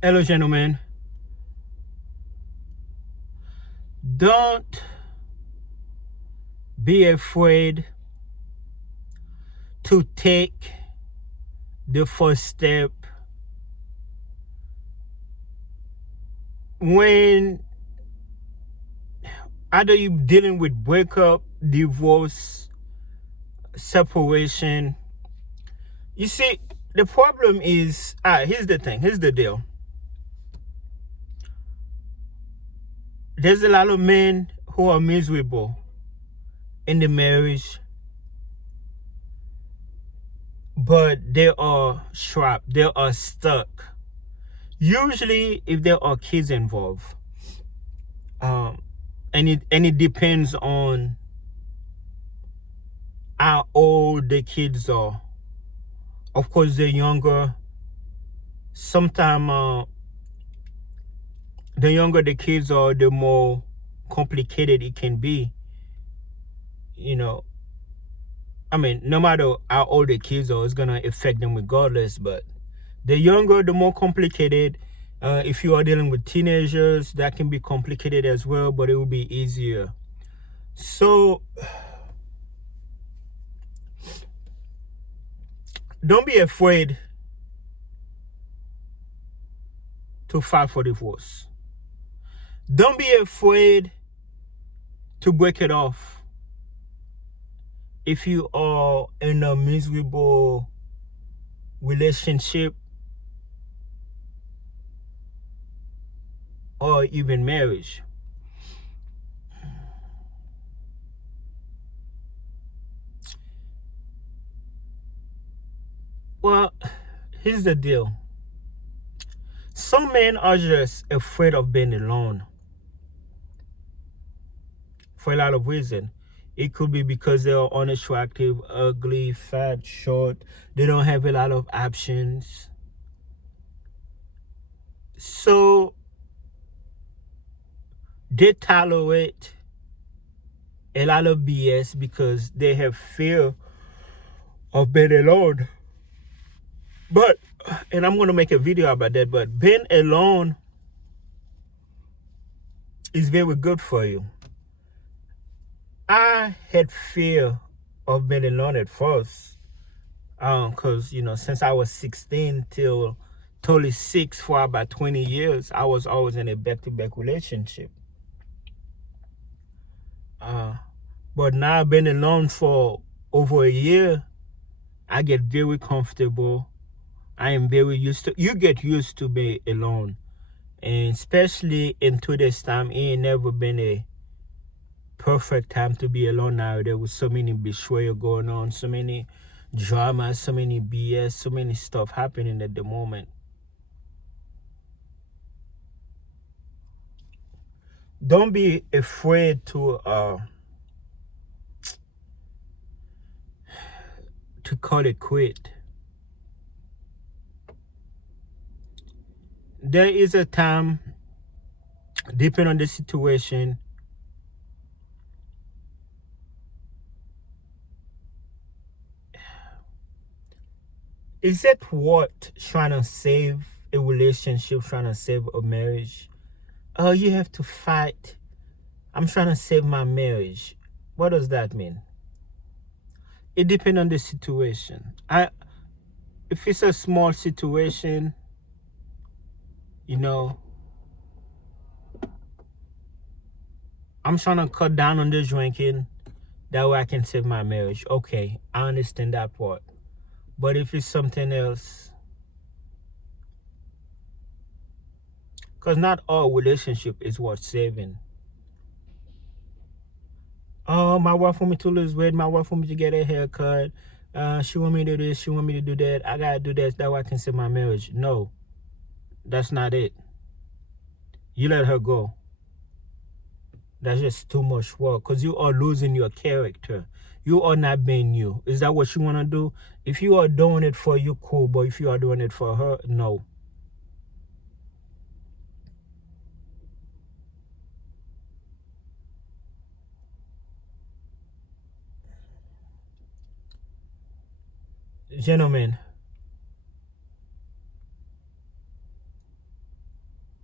Hello, gentlemen. Don't be afraid to take the first step when either you dealing with breakup, divorce, separation. You see, the problem is, here's the thing, here's the deal. There's a lot of men who are miserable in the marriage, but they are trapped, they are stuck. Usually, if there are kids involved, um, and it depends on how old the kids are. Of course, they're younger. Sometimes the younger the kids are, the more complicated it can be. You know, I mean, no matter how old the kids are, it's gonna affect them regardless. But the younger, the more complicated. If you are dealing with teenagers, that can be complicated as well, but it will be easier. So don't be afraid to file for divorce. Don't be afraid to break it off. If you are in a miserable relationship or even marriage. Well, here's the deal. Some men are just afraid of being alone for a lot of reasons. It could be because they are unattractive, ugly, fat, short. They don't have a lot of options. So they tolerate a lot of BS because they have fear of being alone. But, and I'm going to make a video about that, but being alone is very good for you. I had fear of being alone at first, because since I was 16 till 36 for about 20 years, I was always in a back-to-back relationship. But now I've been alone for over a year. I get very comfortable. I am very used to. You get used to being alone, and especially in today's time, it ain't never been a perfect time to be alone now. There was so many betrayal going on, so many dramas, so many BS, so many stuff happening at the moment. Don't be afraid to call it quit. There is a time, depending on the situation, is it what trying to save a relationship, trying to save a marriage? Oh, you have to fight. I'm trying to save my marriage. What does that mean? It depends on the situation. If it's a small situation, you know, I'm trying to cut down on the drinking. That way I can save my marriage. Okay, I understand that part. But if it's something else, because not all relationship is worth saving. Oh, my wife want me to lose weight. My wife want me to get a haircut. She want me to do this. She want me to do that. I gotta do that. That way I can save my marriage. No, that's not it. You let her go. That's just too much work because you are losing your character. You are not being you. Is that what you want to do? If you are doing it for you, cool. But if you are doing it for her, no. Gentlemen,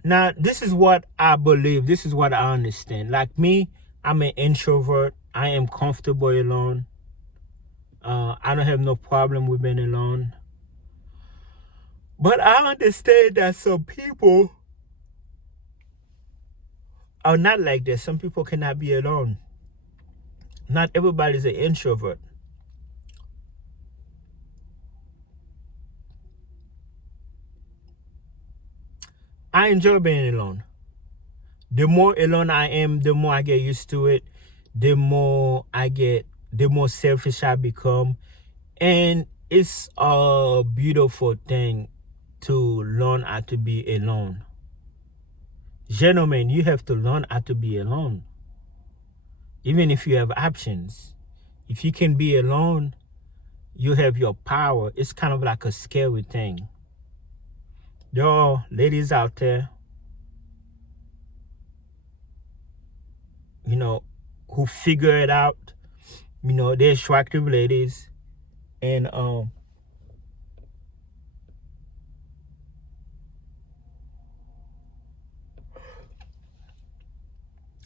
Now, this is what I believe. This is what I understand. Like me, I'm an introvert. I am comfortable alone. I don't have no problem with being alone. But I understand that some people are not like this. Some people cannot be alone. Not everybody's an introvert. I enjoy being alone. The more alone I am, the more I get used to it. The more selfish I become. And it's a beautiful thing to learn how to be alone. Gentlemen, you have to learn how to be alone. Even if you have options. If you can be alone, you have your power. It's kind of like a scary thing. There are ladies out there, who figure it out. They're attractive ladies. And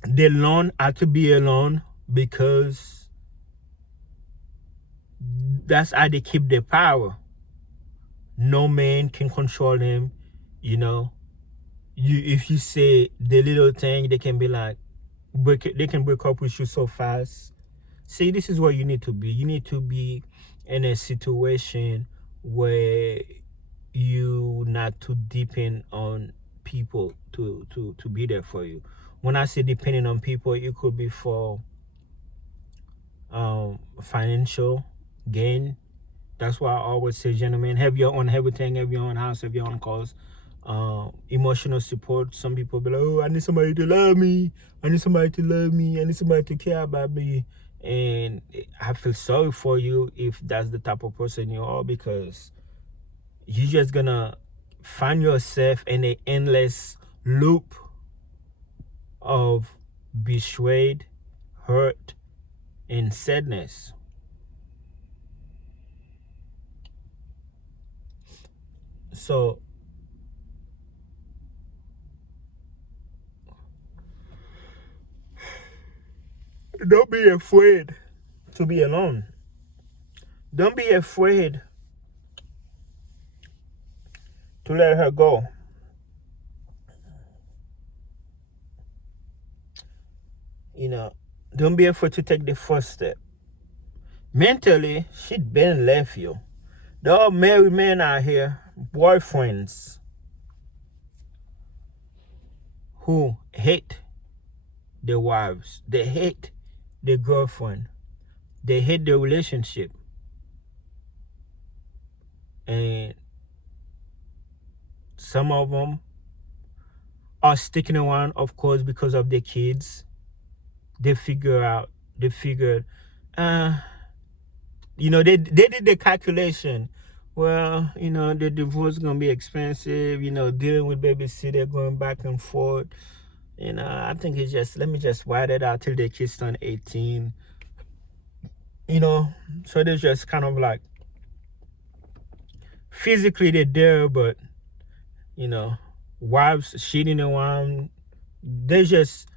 they learn how to be alone because that's how they keep their power. No man can control them. If you say the little thing, they can be like, they can break up with you so fast. See, this is where you need to be. You need to be in a situation where you not too depend on people to be there for you. When I say depending on people, it could be for financial gain. That's why I always say, gentlemen, have your own everything, have your own house, have your own cars. Emotional support. Some people be like, oh, I need somebody to love me. I need somebody to love me. I need somebody to care about me. And I feel sorry for you if that's the type of person you are, because you're just gonna find yourself in an endless loop of betrayed, hurt, and sadness. So don't be afraid to be alone. Don't be afraid to let her go. Don't be afraid to take the first step. Mentally, she'd been left you. There are married men out here, boyfriends, who hate their wives. They hate their girlfriend. They hate their relationship. And some of them are sticking around, of course, because of their kids. They figured, they did the calculation. Well, the divorce is going to be expensive, dealing with babysitter, going back and forth. I think let me just write it out till the kids turn 18. So they're just kind of like, physically they're there, but, wives cheating around, they just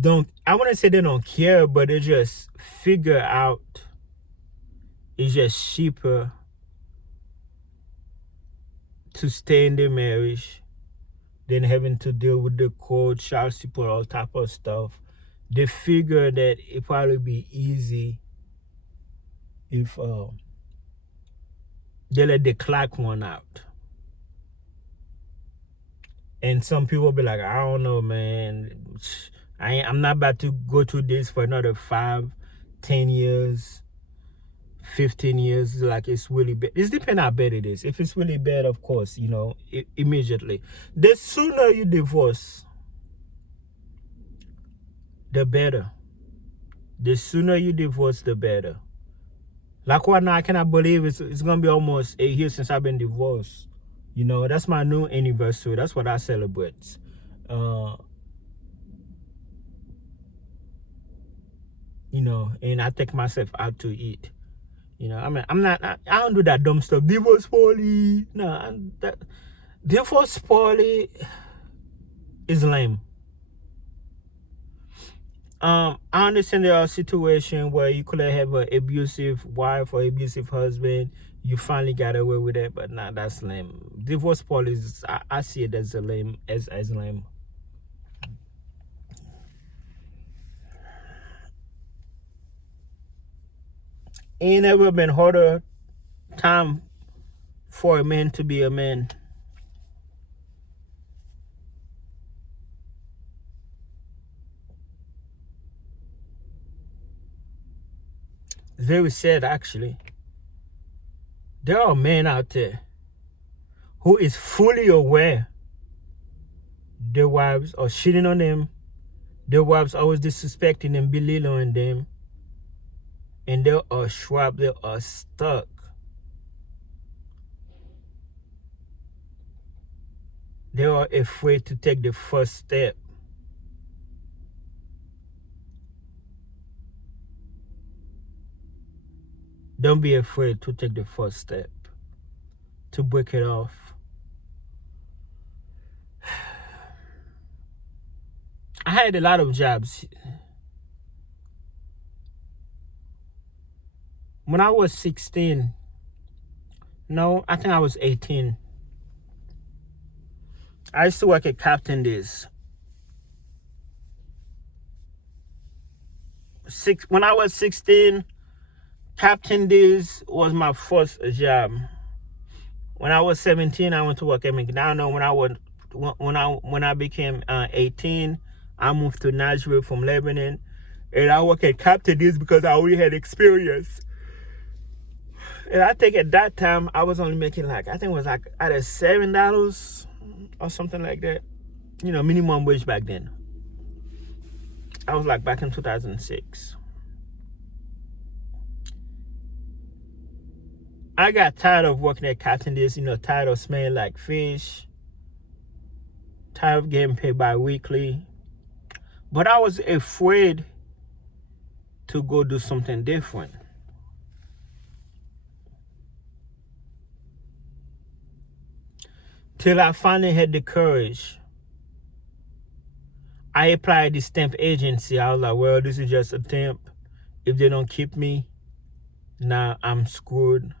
don't, I wouldn't say they don't care, but they just figure out it's just cheaper to stay in their marriage than having to deal with the court, child support, all type of stuff. They figure that it probably be easy if they let the clock run out. And some people be like, I don't know, man. I'm not about to go through this for another 5, 10 years, 15 years. Like, it's really bad. It depends how bad it is. If it's really bad, of course, immediately. The sooner you divorce, the better. The sooner you divorce, the better. Like right now, I cannot believe it's going to be almost 8 years since I've been divorced. That's my new anniversary. That's what I celebrate. And I take myself out to eat. I don't do that dumb stuff. Divorce party. No, Divorce party is lame. I understand there are situations where you could have an abusive wife or abusive husband. You finally got away with it, but nah, that's lame. Divorce policies, I see it as a lame, as lame. Ain't never been harder time for a man to be a man. It's very sad, actually. There are men out there who is fully aware their wives are cheating on them, their wives always disrespecting them, belittling them, and they are trapped, they are stuck. They are afraid to take the first step. Don't be afraid to take the first step, to break it off. I had a lot of jobs. When I was 16, no, I think I was 18. I used to work at Captain Days. When I was 16, Captain Days was my first job. When I was 17, I went to work at McDonald's. When I became 18, I moved to Nashville from Lebanon, and I worked at Captain Days because I already had experience. And I think at that time I was only making I think it was either $7 or something like that. Minimum wage back then. I was back in 2006. I got tired of working at Captain Days, tired of smelling like fish, tired of getting paid bi-weekly. But I was afraid to go do something different. Till I finally had the courage. I applied this temp agency. I was like, well, this is just a temp. If they don't keep me, now I'm screwed.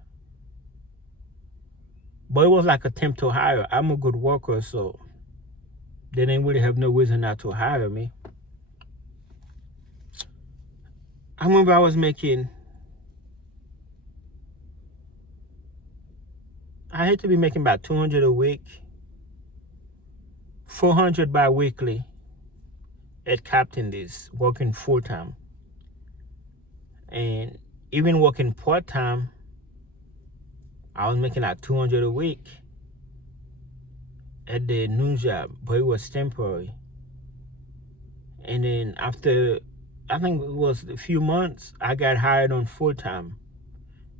But it was like a temp to hire. I'm a good worker, so they didn't really have no reason not to hire me. I remember I was making, I had to be making about $200 a week, $400 bi-weekly at Captain Days, working full-time. And even working part-time, I was making $200 a week at the new job, but it was temporary. And then after, I think it was a few months, I got hired on full-time.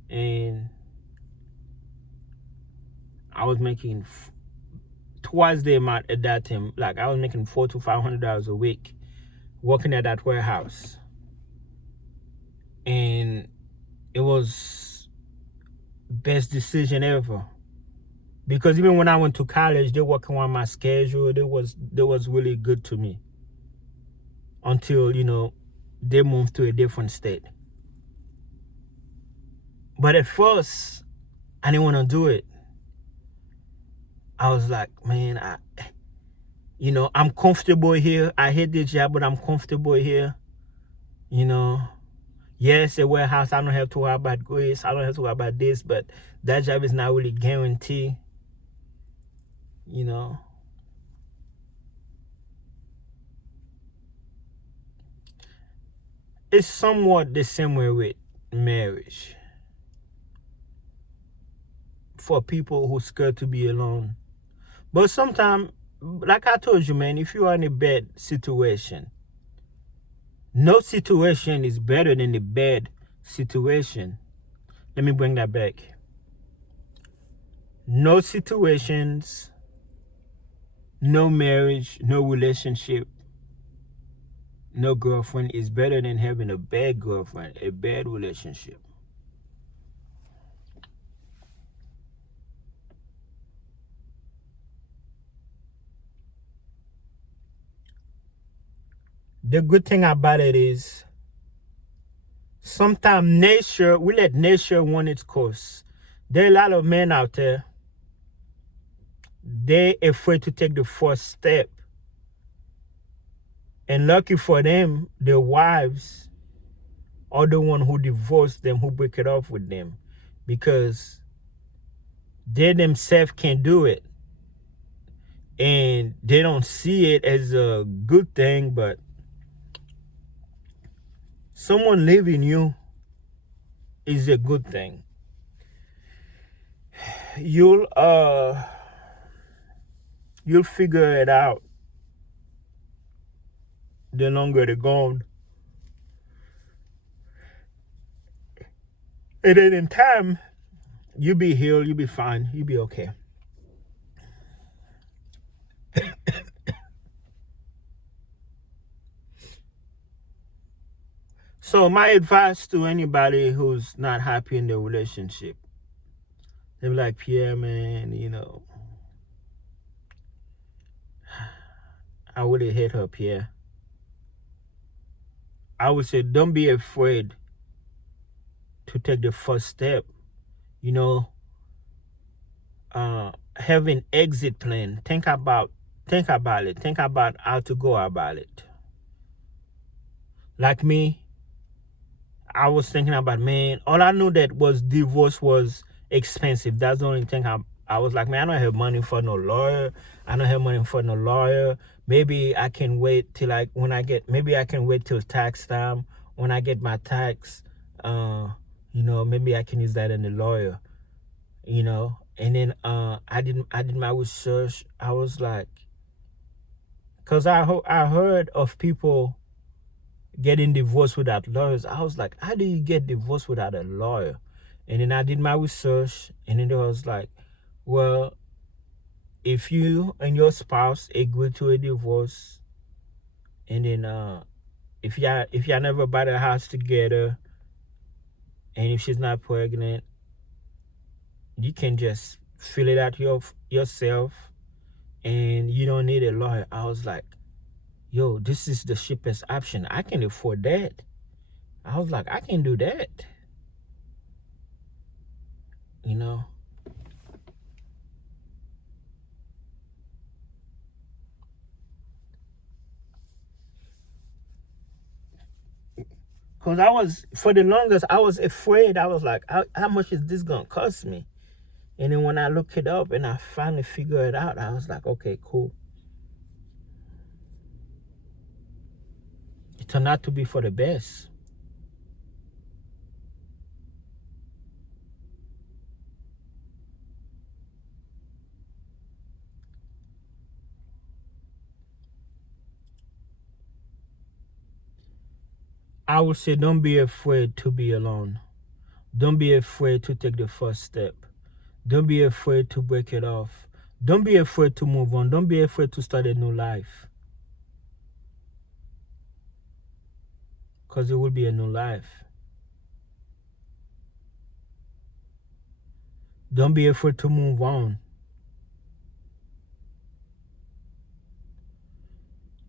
And I was making twice the amount at that time. I was making $400 to $500 a week working at that warehouse. And it was best decision ever. Because even when I went to college, they working on my schedule. They was really good to me. Until, they moved to a different state. But at first, I didn't want to do it. I was like, man, I'm comfortable here. I hate this job, but I'm comfortable here. Yes, a warehouse, I don't have to worry about grace. I don't have to worry about this, but that job is not really guaranteed. It's somewhat the same way with marriage. For people who scared to be alone. But sometimes, like I told you, man, if you are in a bad situation, no situation is better than the bad situation. Let me bring that back. No situations, no marriage, no relationship, no girlfriend is better than having a bad girlfriend, a bad relationship. The good thing about it is sometimes nature, we let nature run its course. There are a lot of men out there, they afraid to take the first step. And lucky for them, their wives are the one who divorce them, who break it off with them. Because they themselves can't do it. And they don't see it as a good thing, but someone leaving you is a good thing. You'll figure it out the longer they're gone. And then in time, you'll be healed, you'll be fine, you'll be okay. So my advice to anybody who's not happy in their relationship, they're like, Pierre, man, I would have hit her, Pierre. I would say, don't be afraid to take the first step. Have an exit plan. Think about it. Think about how to go about it. Like me, I was thinking about, man, all I knew that was divorce was expensive. That's the only thing I was like, man, I don't have money for no lawyer. I don't have money for no lawyer. Maybe I can wait till maybe I can wait till tax time. When I get my tax, maybe I can use that in the lawyer, And then I did my research. I was like, because I heard of people getting divorced without lawyers. I was like, how do you get divorced without a lawyer? And then I did my research, and then I was like, well, if you and your spouse agree to a divorce, and then if y'all never buy the house together, and if she's not pregnant, you can just fill it out yourself, and you don't need a lawyer. I was like, yo, this is the cheapest option. I can afford that. I was like, I can do that. Because for the longest, I was afraid. I was like, how much is this going to cost me? And then when I look it up and I finally figure it out, I was like, okay, cool. It turned out to be for the best. I would say, don't be afraid to be alone. Don't be afraid to take the first step. Don't be afraid to break it off. Don't be afraid to move on. Don't be afraid to start a new life. Because it will be a new life. Don't be afraid to move on.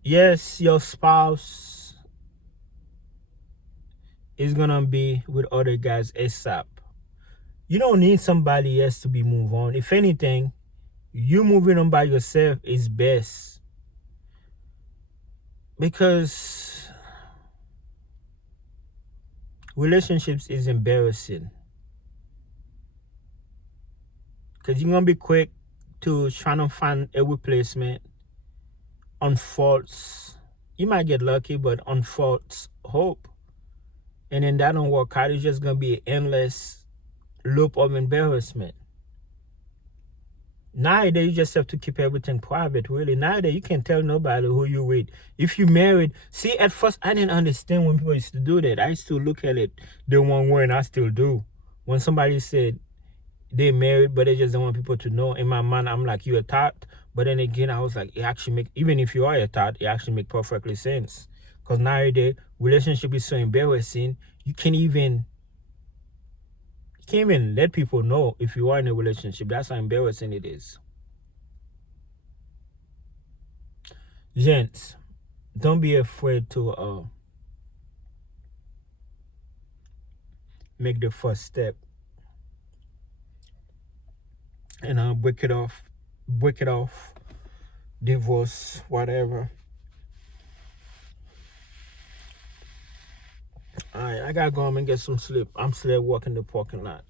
Yes, your spouse is going to be with other guys ASAP. You don't need somebody else to be moved on. If anything, you moving on by yourself is best. Because relationships is embarrassing. Because you're going to be quick to trying to find a replacement on false. You might get lucky, but on false hope. And then that don't work out. It's just going to be an endless loop of embarrassment. Nowadays, you just have to keep everything private, really. Nowadays, you can't tell nobody who you with. If you married, see, at first, I didn't understand when people used to do that. I used to look at it the one way, and I still do. When somebody said they married, but they just don't want people to know, in my mind, I'm like, you a thought. But then again, I was like, it actually make, even if you are a thought, it actually make perfectly sense. Because nowadays, relationship is so embarrassing, you can't even let people know if you are in a relationship. That's how embarrassing it is. Gents, don't be afraid to make the first step and break it off, divorce, whatever. All right, I gotta go home and get some sleep. I'm still walking the parking lot.